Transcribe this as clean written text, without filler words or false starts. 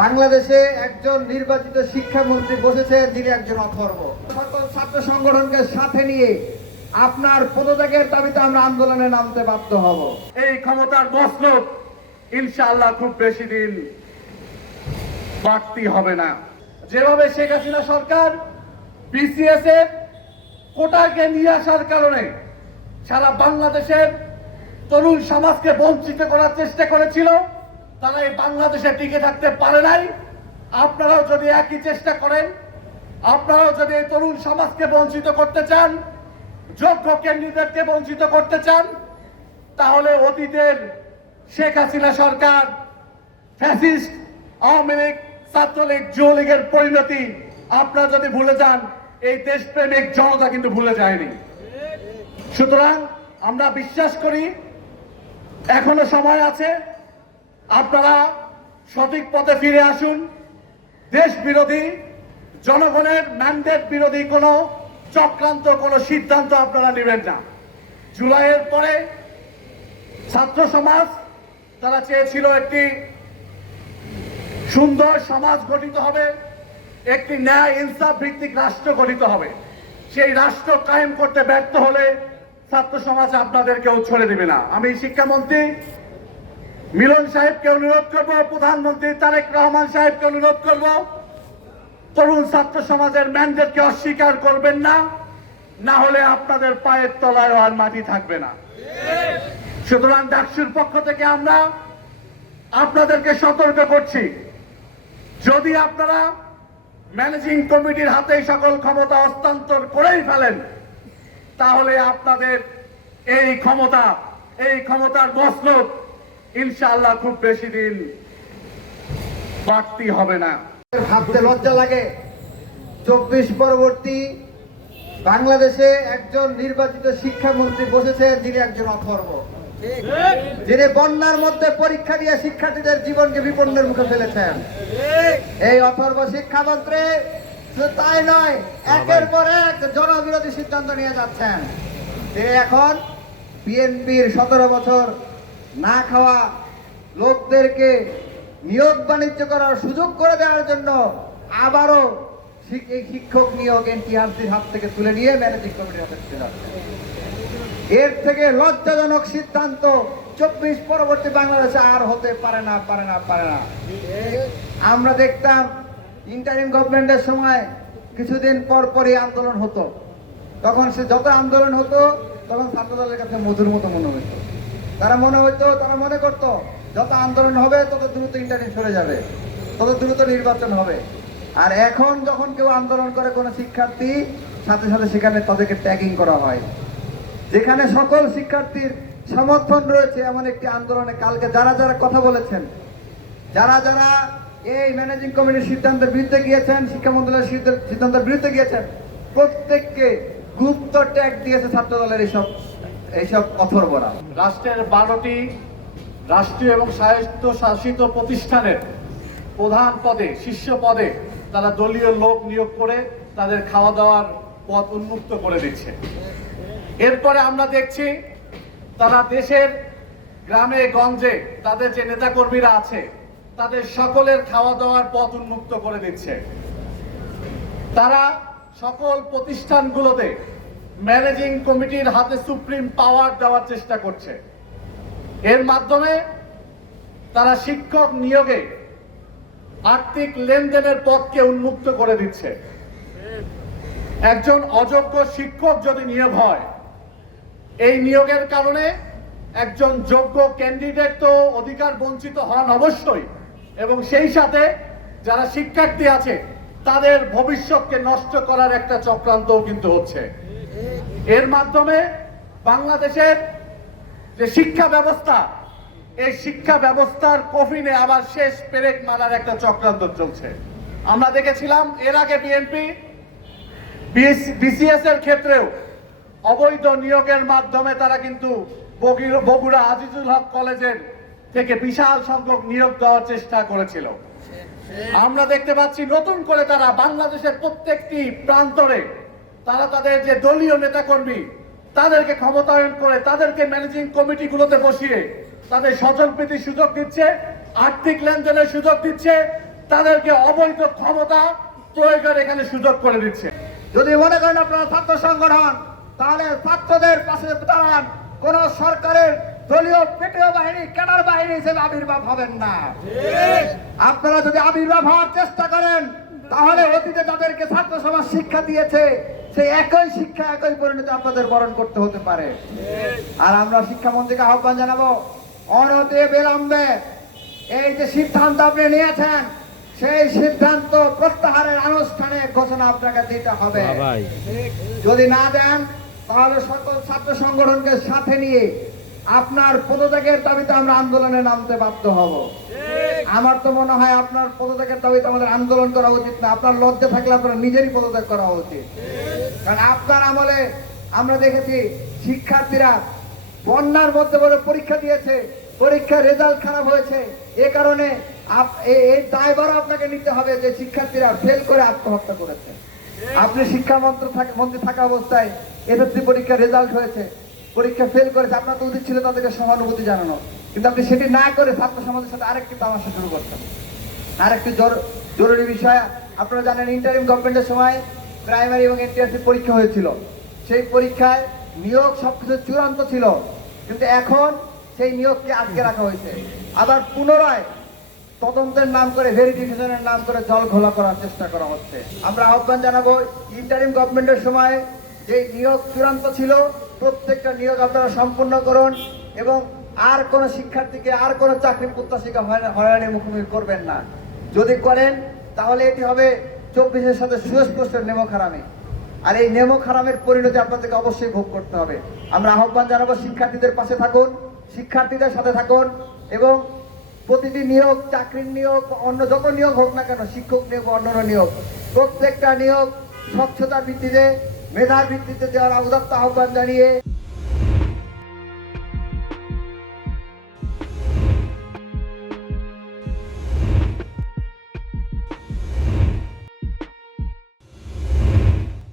বাংলাদেশে একজন নির্বাচিত শিক্ষামন্ত্রী বসেছেন, যিনি একজন অথর্ব। সকল ছাত্র সংগঠনকে সাথে নিয়ে আপনার পদত্যাগের দাবিতে আমরা আন্দোলনে নামতে বাধ্য হব। এই ক্ষমতার মসনদ ইনশাআল্লাহ খুব বেশি দিন বাড়তি হবে না। যেভাবে শেখ হাসিনা সরকার বিসিএস এর কোটাকে নিয়ে আসার কারণে সারা বাংলাদেশের তরুণ সমাজকে বঞ্চিত করার চেষ্টা করেছিল, তারা এই বাংলাদেশে টিকে থাকতে পারে নাই। আপনারাও যদি একই চেষ্টা করেন, আপনারাও যদি এই তরুণ সমাজকে বঞ্চিত করতে চান, যোগ্য ক্যান্ডিডেটকে বঞ্চিত করতে চান, তাহলে অতীতের শেখ হাসিনা সরকার, ফ্যাসিস্ট আওয়ামী লীগ, ছাত্রলীগ, যুবলীগের পরিণতি আপনারা যদি ভুলে যান, এই দেশপ্রেমিক জনতা কিন্তু ভুলে যায়নি। সুতরাং আমরা বিশ্বাস করি এখনো সময় আছে, আপনারা সঠিক পথে ফিরে আসুন। দেশ বিরোধী, জনগণের ম্যান্ডেট বিরোধী কোনো চক্রান্ত, কোনো সিদ্ধান্ত আপনারা নেবেন না। জুলাইয়ের পরে ছাত্র সমাজ তারা চেয়েছিল একটি সুন্দর সমাজ গঠিত হবে, একটি ন্যায় ইনসাফ ভিত্তিক রাষ্ট্র গঠিত হবে। সেই রাষ্ট্র কায়েম করতে ব্যর্থ হলে ছাত্র সমাজ আপনাদেরকেও ছেড়ে দেবে না। আমি শিক্ষামন্ত্রী মিলন সাহেবকে অনুরোধ করব, প্রধানমন্ত্রী তারেক রহমান সাহেবকে অনুরোধ করব, তরুণ ছাত্র সমাজের ম্যান্ডেটকে অস্বীকার করবেন না, না হলে আপনাদের পায়ের তলায় আর মাটি থাকবে না। সুতরাং ডাকসুর পক্ষ থেকে আমরা আপনাদেরকে সতর্ক করছি, যদি আপনারা ম্যানেজিং কমিটির হাতে সকল ক্ষমতা হস্তান্তর করেই ফেলেন, তাহলে আপনাদের এই ক্ষমতার মসনদ ইনশাআল্লাহ খুব বেশি দিন বাড়তি হবে না। ভাবতে লজ্জা লাগে, 24 পরবর্তী বাংলাদেশে একজন নির্বাচিত শিক্ষামন্ত্রী বসেছেন, যিনি একজন অথর্ব, যিনি বন্যার মধ্যে পরীক্ষা দিয়ে শিক্ষার্থীদের জীবনকে বিপন্নের মুখে ফেলেছেন। এই অথর্ব শিক্ষামন্ত্রী শুধু তাই নয়, একের পর এক জনবিরোধী সিদ্ধান্ত নিয়ে যাচ্ছেন। তিনি এখন বিএনপির 17 বছর না খাওয়া লোকদেরকে নিয়োগ বাণিজ্য করার সুযোগ করে দেওয়ার জন্য আবারও এই শিক্ষক নিয়োগ এনটিআরসির হাত থেকে তুলে নিয়ে ম্যানেজিং কমিটির হাতে তুলে যাচ্ছে। এর থেকে লজ্জাজনক সিদ্ধান্ত 24 পরবর্তী বাংলাদেশে আর হতে পারে না। আমরা দেখতাম ইন্টারিম গভর্নমেন্টের সময় কিছুদিন পর পরই আন্দোলন হতো, তখন সে যত আন্দোলন হতো তখন ছাত্রদলের কাছে মধুর মতো মনে হতো। তারা মনে করতো যত আন্দোলন হবে তত দ্রুত ইন্টারিম সরে যাবে, তত দ্রুত নির্বাচন হবে। আর এখন যখন কেউ আন্দোলন করে কোনো শিক্ষার্থী, সাথে সাথে সেখানে তাদেরকে ট্যাগিং করা হয়। যেখানে সকল শিক্ষার্থীর সমর্থন রয়েছে এমন একটি আন্দোলনে কালকে যারা কথা বলেছেন, যারা এই ম্যানেজিং কমিটির সিদ্ধান্তের বিরুদ্ধে গিয়েছেন, শিক্ষা মন্ত্রণালয়ের সিদ্ধান্তের বিরুদ্ধে গিয়েছেন, প্রত্যেককে গুপ্ত ট্যাগ দিয়েছে ছাত্রদলের এইসব অথর্বরা। রাষ্ট্রের 12টি রাষ্ট্রীয় এবং স্বায়ত্তশাসিত প্রতিষ্ঠানের প্রধান পদে, শীর্ষ পদে তারা দলীয় লোক নিয়োগ করে তাদের খাওয়া দাওয়ার পথ উন্মুক্ত করে দিচ্ছে। এরপরে আমরা দেখছি তারা দেশের গ্রামে গঞ্জে তাদের যে নেতাকর্মীরা আছে তাদের সকলের খাওয়া দাওয়ার পথ উন্মুক্ত করে দিচ্ছে। তারা সকল প্রতিষ্ঠানগুলোতে ম্যানেজিং কমিটির হাতে সুপ্রিম পাওয়ার দেওয়ার চেষ্টা করছে। এর মাধ্যমে তারা শিক্ষক নিয়োগে আর্থিক লেনদেনের পথকে উন্মুক্ত করে দিচ্ছে। একজন অযোগ্য শিক্ষক যদি নিয়োগ হয়, এই নিয়োগের কারণে একজন যোগ্য ক্যান্ডিডেট তো অধিকার বঞ্চিত হন অবশ্যই, এবং সেই সাথে যারা শিক্ষার্থী আছে তাদের ভবিষ্যৎকে নষ্ট করার একটা চক্রান্তও কিন্তু হচ্ছে। এর মাধ্যমে বাংলাদেশের যে শিক্ষা ব্যবস্থা, এই শিক্ষা ব্যবস্থার কফিনে আবার শেষ পেরেক মারার একটা চক্রান্ত চলছে। আমরা দেখেছিলাম এর আগে বিএনপি বিসিএস এর ক্ষেত্রেও অবৈধ নিয়োগের মাধ্যমে তারা কিন্তু বগুড়া আজিজুল হক কলেজের থেকে বিশাল সংখ্যক নিয়োগ দেওয়ার চেষ্টা করেছিল। আমরা দেখতে পাচ্ছি নতুন করে তারা বাংলাদেশের প্রত্যেকটি প্রান্তরে তারা তাদের যে দলীয় নেতাকর্মী তাদেরকে ক্ষমতায়ন করে তাদেরকে ম্যানেজিং কমিটিগুলোতে বসিয়ে তাদের স্বজনপ্রীতির সুযোগ দিচ্ছে, আর্থিক লেনদেনের সুযোগ দিচ্ছে, তাদেরকে অবৈধ ক্ষমতা প্রয়োগের এখানে সুযোগ করে দিচ্ছে। যদি মনে করেন আপনারা ছাত্র সংগঠন, তাহলে ছাত্রদের পাশে দাঁড়ান। কোন সরকারের দলীয় পেটীয় বাহিনী, ক্যাডার বাহিনী হিসেবে আবির্ভাব হবেন না। আপনারা যদি আবির্ভাব হওয়ার চেষ্টা করেন, তাহলে অতীতে যাদেরকে ছাত্র সমাজ শিক্ষা দিয়েছে, সেই একই শিক্ষা একই পরিণতি আপনাদের বরণ করতে হতে পারে। আর আমরা শিক্ষামন্ত্রীকে আহ্বান জানাবো, অনতি বিলম্বে এই যে সিদ্ধান্ত আপনি নিয়েছেন, সেই সিদ্ধান্ত প্রত্যাহারের আনুষ্ঠানিক ঘোষণা আপনাকে দিতে হবে। যদি না দেন, তাহলে সকল ছাত্র সংগঠনকে সাথে নিয়ে আপনার পদত্যাগের দাবিতে আমরা আন্দোলনে নামতে বাধ্য হব। আমার তো মনে হয় আপনার পদত্যাগের দাবিতে আমাদের আন্দোলন করা উচিত না। আপনার লজ্জা থাকলে আপনার নিজেরই পদত্যাগ করা উচিত। কারণ আপনার আমলে আমরা দেখেছি শিক্ষার্থীরা বন্যার মধ্যে বড় পরীক্ষা দিয়েছে, পরীক্ষার রেজাল্ট খারাপ হয়েছে। এ কারণে এই দায়ভার আপনাকে নিতে হবে যে শিক্ষার্থীরা ফেল করে আত্মহত্যা করেছে। আপনি মন্ত্রী থাকা অবস্থায় এসএসসি পরীক্ষার রেজাল্ট হয়েছে, পরীক্ষা ফেল করেছে, আপনার তো উচিত ছিল তাদেরকে সহানুভূতি জানানো, কিন্তু আপনি সেটি না করে ছাত্র সমাজের সাথে আরেকটি তামাশা শুরু করতেন। আরেকটি জরুরি বিষয়, আপনারা জানেন ইন্টারিম গভর্নমেন্টের সময় প্রাইমারি এবং এনটিআরসি পরীক্ষা হয়েছিল। সেই পরীক্ষায় নিয়োগ সবকিছু চূড়ান্ত ছিল, কিন্তু এখন সেই নিয়োগকে আটকে রাখা হয়েছে। আবার পুনরায় তদন্তের নাম করে, ভেরিফিকেশনের নাম করে জল ঘোলা করার চেষ্টা করা হচ্ছে। আমরা আহ্বান জানাবো, ইন্টারিম গভর্নমেন্টের সময় যে নিয়োগ চূড়ান্ত ছিল, প্রত্যেকটা নিয়োগ আপনারা সম্পূর্ণ করুন এবং আর কোনো শিক্ষার্থীকে, আর কোনো চাকরি প্রত্যাশীকে হয়রানির মুখোমুখি করবেন না। যদি করেন, তাহলে এটি হবে 24-এর সাথে সুস্পষ্ট নেমক হারামি। আর এই নেমক হারামের পরিণতি আপনাদেরকে অবশ্যই ভোগ করতে হবে। আমরা আহ্বান জানাবো, শিক্ষার্থীদের পাশে থাকুন, শিক্ষার্থীদের সাথে থাকুন এবং প্রতিটি নিয়োগ, চাকরির নিয়োগ, অন্য যত নিয়োগ হোক না কেন, শিক্ষক নিয়োগ, অন্যান্য নিয়োগ, প্রত্যেকটা নিয়োগ স্বচ্ছতার ভিত্তিতে, মেধার ভিত্তিতে দেওয়ার উদাত্ত আহ্বান জানিয়ে